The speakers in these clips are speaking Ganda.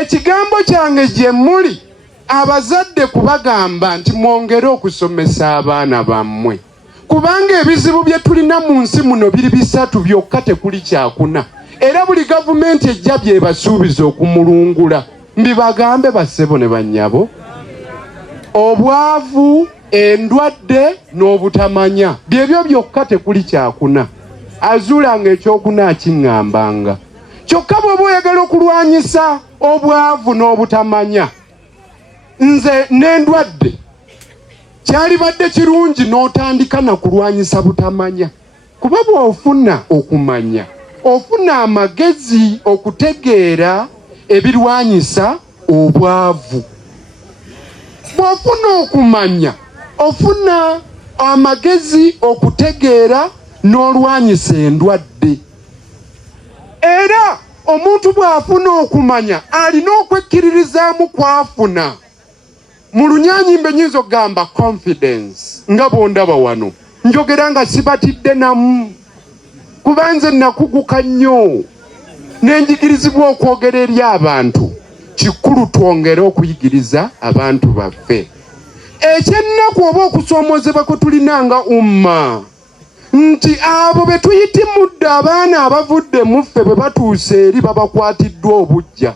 ekigambo kyange gye muli abazadde kubagamba nti mwongere okusomesa abaana bammwe, kubanga ebizibu bye tulina mu nsi muno biri 3 byokka, tekuli kyakuna, era buli gavumenti ejja byebasuubiza okumulungula. Mbibagambe bassebo ne bannyabo, obwavu, endwadde n'obutamanya byebyo byokka, tekuli kyakuna. Azuulanga ekyokuna akiŋŋambanga. Kyokka bw'oba oyagala okulwanyisa obwavu n'obutamanya, nze n'endwadde, kyalibadde kirungi n'otandika na kulwanyisa butamanya, kuba bw'ofuna okumanya ofuna amagezi okutegeera ebirwanyisa obwavu. Bw'ofuna okumanya ofuna amagezi okutegeera n'olwanyisa endwadde. Era omuntu bw'afuna okumanya alina okwekkiririzaamu kwafuna. Mu Lunyanyimbe nyinza okugamba confidence, nga bondaba wano njogera nga sibatidde namu, kuba nze nakuguka nnyo n'enjigirizibwa okwogera eri abantu. Kikulu twongere okuyigiriza abantu baffe. Ekyennaku oba okusoomozebwa kwe tulina nga umma nti abo be tuyitimudde abaana abavudde muffe bwe batuuse eri babakwatiddwa obujja.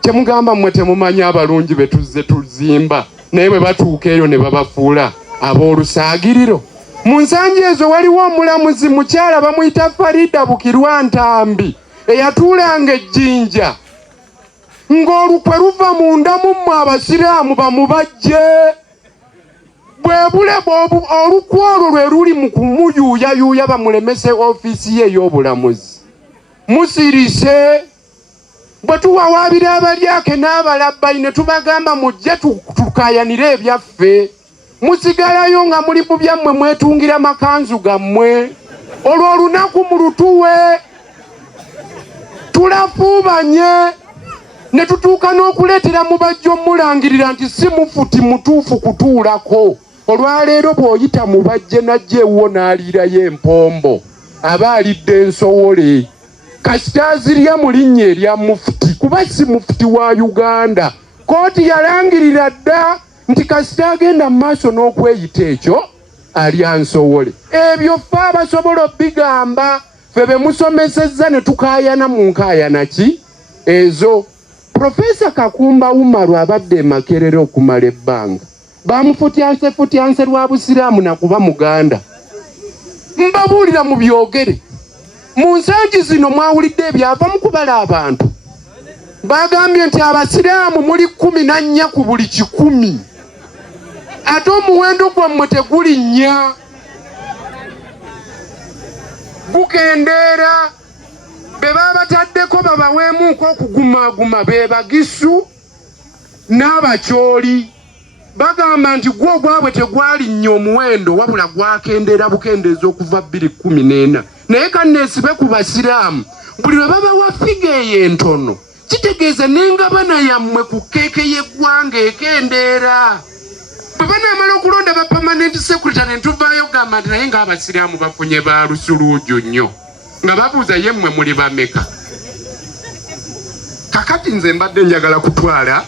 Kyemugamba mmwe temumanya abalungi be tuzze tuzimba, naye bwe batuuka eyo ne babafuula ab'olusaagiriro. Mu nsangi ezo waliwo omulamuzi mukyala bamuyita Farida Bukirwa Ntambi eyatuulanga ejjinja ng'olukwe luva munda mummwe abasiraamu bamubajje. Bwebule olukwe olwo lwe luli mu kumuyuuyayuuya bamulemese ofiisi ye ey'obulamuzi. Musirise bwe tuwawaabira abalyake n'abalabbayi ne tubagamba mujje tukayanire ebyaffe, musigalayo nga muli mu byammwe mwetungira makanzu gammwe. Olwo olunaku mu lutuwe tulafuubanye ne tutuuka n'okuleetera mubajja omulangirira nti si mufuti mutuufu kutuulako. Olwaleero bw'oyita mubajje najja ewuwo n'aliirayo empombo aba alidde ensowole, kasita azirya mu linnya erya mufuti, kuba si mufuti wa Uganda. Kooti yalangirira dda nti kasita agenda mu maaso n'okweyita ekyo alya nsowole. Ebyo ffe abasobola obigamba, ffe be musomesezza ne tukaayana mu nkaayana ki ezo. Profesa Kakumba Umaru abadde Makerere okumala ebbanga, bamufutyanse lwa busiraamu nakuba Muganda. Mbabuulira mu byogere, mu nsangi zino mwawulidde ebyava mu kubala abantu. Bagambye nti abasiraamu muli 14 ku buli 100, ate omuwendo gwammwe tegulinnya, gukendeera. Be babataddeko babaweemuuko okugumaaguma be Bagisu n'Abakyoli. Bagamba nti gwo gwabwe tegwalinnya omuwendo, wabula gwakendeera bukendeeza okuva 2014. Naye kanneesibe ku basiraamu, buli lwe babawa figa eyo entono, kitegeeza n'engabana yammwe ku keeke y'eggwanga ekendeera. Bwe banaamala okulonda ba permanent secretary ne tuvaayo gamba nti naye ng'abasiraamu bafunye ba lusuluuju nnyo, nga babuuza ye mmwe muli bameka. Kakati nze mbadde njagala kutwala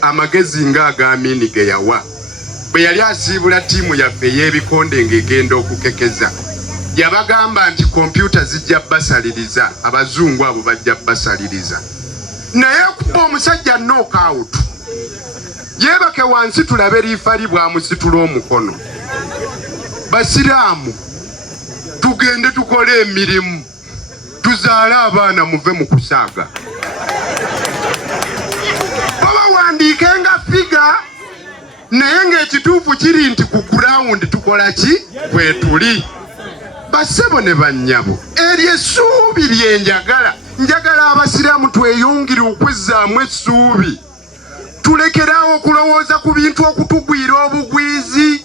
amagezi ng'aga Amini ge yawa bwe yali asiibula ttiimu yaffe ey'ebikonde ng'egenda okukekeza. Yabagamba nti kompyuta zijja basaliriza, abazungu abo bajja basaliriza. Naye kuba omusajja knockout, yeebake wansi tulabe liifali bw'amusitula omukono. Basiraamu tugende tukole emirimu, tuzaale abaana muve mu kusaaga. Babawandiike nga figa, naye ng'ekituufu kiri nti ku ground tukola ki? Kwe tuli. Bassebo ne bannyabo, eryo essuubi lye njagala abasiraamu tweyongere okwezzaamu essuubi. Tulekeraawo okulowooza ku bintu okutugwira obugwizi,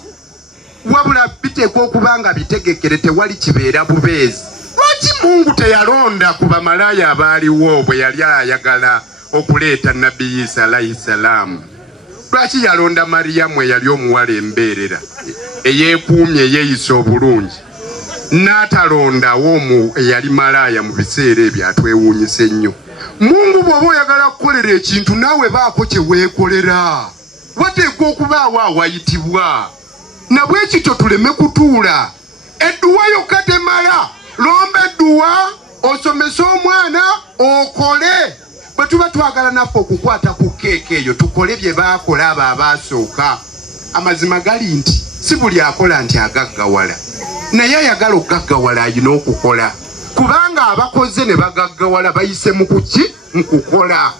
wabula biteekwa okuba nga bitegekere, tewali kibeera bubeezi. Lwaki Mungu teyalonda ku bamalaaya abaaliwo bwe yali ayagala okuleeta Nabbi Isa alayhi salaamu? Lwaki yalonda Mariyamu eyali omuwala embeerera eyeekuumye eyeeyisa obulungi, n'atalondawo eyali malaaya mu biseera ebyo atwewuunyisa ennyo? Mungu bw'oba oyagala kukolera weekolera ekintu naawe baako kye weekolera. Wateekwa okubaawo awayitibwa. Na bwe kityo tuleme kutuula. Edduwa yokka temala. Lomba edduwa, osomese omwana, okole. Bwe tuba twagala naffe okukwata ku keeke eyo tukole bye baakola abo abaasooka. Amazima gali nti si buli akola nti agaggawala. Naye ayagala okugaggawala alina okukola. Kubanga abakoze ne bagaggawala bayise mu kuki? Mu kukola.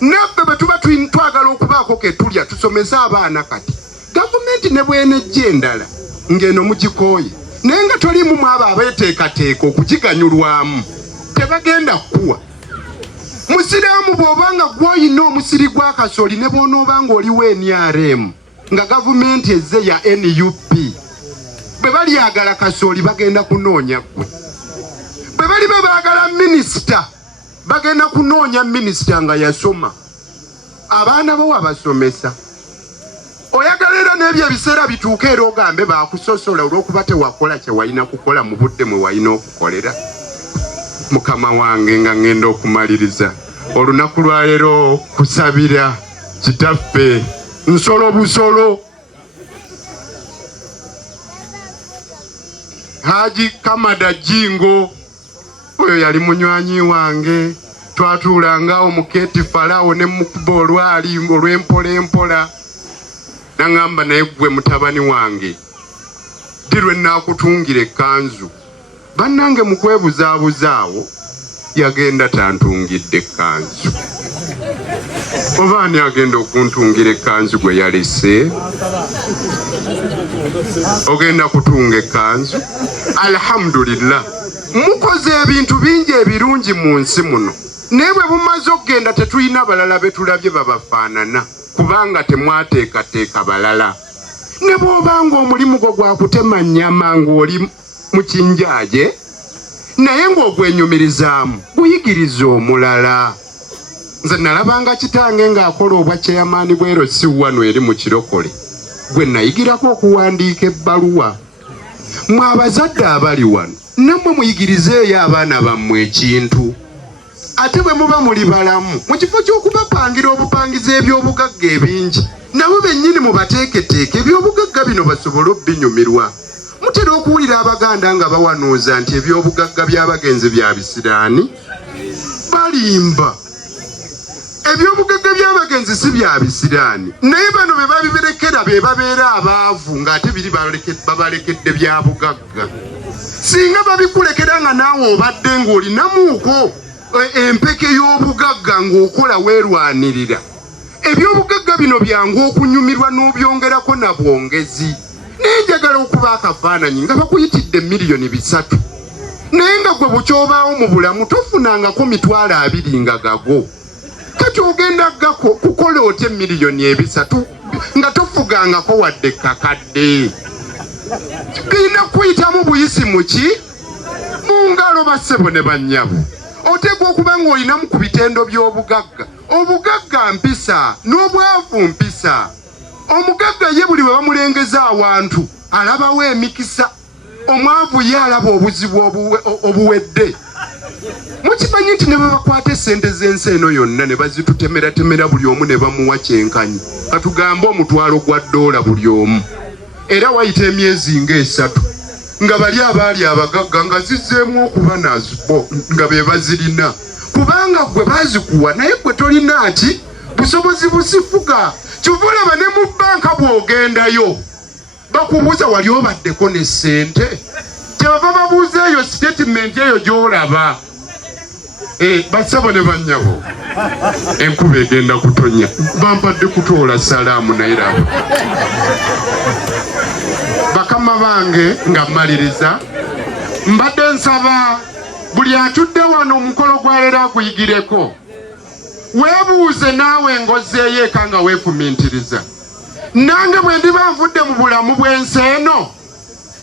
Nabbe bwe tuba twagala okubaako ke tulya tusomese abaana kati. Gavumenti ne bw'enejja endala ng'eno mugikooye. Naye nga tolimu mu abo abeeteekateeka okugiganyulwamu. Tebagenda kukuwa. Musiraamu bw'obanga gw'oyina omusiri gwa kasooli ne bw'onoobanga oliwo NRM nga gavumenti ezze ya NUP. Bwe balyagala kasooli bagenda kunoonya ggwe. Bwe bali baagala minisita bagenda kunoonya minisita nga yasoma. Abaana bo wabasomesa. Oyagala era n'ebyo ebiseera bituuka era ogambe baakusosola olw'okuba tewakola kye walina kukola mu budde mwe walina okukolera. Mukama wange nga ngenda okumaliriza. Olunaku lwa leero kusabira kitaffe nsolo busolo. Haji Kamada Jingo oyo yali munywanyi wange. Twatuulangawo mu Keti Falawo ne mukuba olwali olw'empola. Nangamba naye gwe mutabani wange dirwe naakutungira ekkanzu. Bannange mu kwebuzaabuzaawo yagenda tantungidde ekkanzu. Oba ani agenda okuntungira ekkanzu gwe yalese? Ogenda kutunga ekkanzu? Alhamdulillah. Mukoze ebintu bingi ebirungi mu nsi muno. Naye bwe bumaze okugenda tetulina balala be tulabye babafaanana. Kubanga temwateekateeka balala. Ne bw'obanga omulimu gwo gwa kutema nnyama ng'oli mu kinjaaje, naye ng'ogwenyumirizaamu guyigiriza omulala. Nze nalabanga kitange ng'akola obwa chairman bwero si wano eri mu kirokole. Gwe nayigirako okuwandiika ebbaluwa. Mwe abazadde abali wano, nammwe muyigirizeeyo abaana bammwe ekintu. Ate bwe muba muli balamu, mu kifo ky'okubapangira obupangizi eby'obugagga ebingi, nabo bennyini mubateeketeeke eby'obugagga bino basobole obbinyumirwa. Mutera okuwulira Abaganda nga bawanuuza nti eby'obugagga by'abagenzi bya bisiraani. Balimba. Eby'obugagga by'abagenzi si bya bisiraani. Naye bano be babiberekera be babeera abaavu ng'ate biri babalekedde bya bugagga. Singa babikulekera nga naawe obadde ng'olinamuuko empeke y'obugagga ng'okola weerwanirira. Eby'obugagga bino byangu okunyumirwa n'obyongerako na bwongezi. Naye njagala okuba akafaananyi nga bakuyitidde miliyoni 3. Naye nga gwe bukyobaawo mu bulamu tofunangako 20,000 nga gago. Kati ogenda kukola otya miliyoni 3 nga tofugangako wadde kakadde. Kirina kuyitamu buyisi muki? Mu ngalo bassebo ne bannyabo. Oteekwa okuba ng'olinamu ku bitendo by'obugagga. Obugagga mpisa n'obwavu mpisa. Omugagga ye buli bwe bamulengeza awantu alabawo emikisa. Omwavu ye alaba obuzibu obuwedde. Mukimanyi nti ne bwe bakwata essente z'ensi eno yonna ne bazitutemeratemera buli omu ne bamuwa kyenkanyi. Katugambe $1,000 buli omu. Era wayita emyezi nga 3 nga bali abaali abagagga nga zizzeemu okuba nazibo nga be bazirina. Kubanga gwe bazikuwa naye gwe tolina ki busobozi busifuga. Kyovulaba ne mu banka bw'ogendayo bakubuuza wali obaddeko ne ssente. Kyebava babuuza eyo statement eyo gy'olaba. Bassabo ne bannyabo enkuba egenda kutonya. Bampadde kutoola salaamu naye raba. Bakama bange nga mmaliriza mbadde nsaba buli atudde wano omukolo gwa leero akuyigireko. Weebuuze naawe ng'ozzeeyo eka nga weefumintiriza. Nange bwe ndiba nvudde mu bulamu bw'ensi eno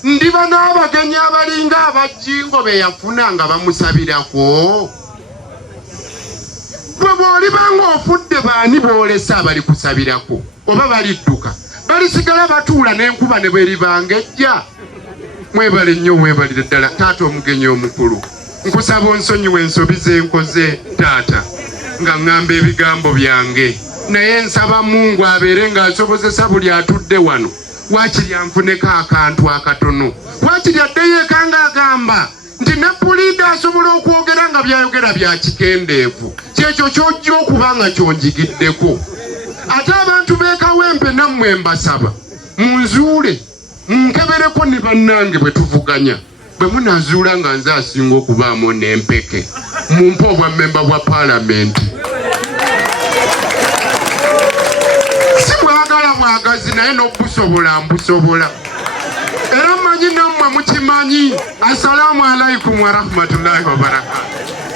ndiba n'abagenyi abalinga abajjingo be yafuna nga bamusabirako. Bwe bw'oliba ng'ofudde baani boolesa abali kusabirako oba balidduka balisigala batuula n'enkuba ne bweribanga ejja. Mwebale nnyo mwebalire ddala taata omugenyi omukulu. Nkusaba onsonyiwe ensobi ze nkoze taata. nga ngamba ebigambo byange naye nsaba Mungu abeere ng'asobozesa buli atudde wano waakiri anfuneko akantu akatono waakiri addeyo eka ng'agamba nti Napulida asobola okwogera nga byayogera bya kikendeevu kyekyo ky'ojja okuba nga kyonjigiddeko ate abantu b'ekawempe nammwe mbasaba munzuule munkebereko ne bannange bwe tuvuganya bwe munazuula nga nze asinga okubaamu n'empeke mumpe obwa memba bwa paalamenti si mwagala mwagazi naye n'obusobola mbusobola era mmanyi nammwe mukimanyi. Assalamu alaikum wa rahmatullahi wa barakatuh.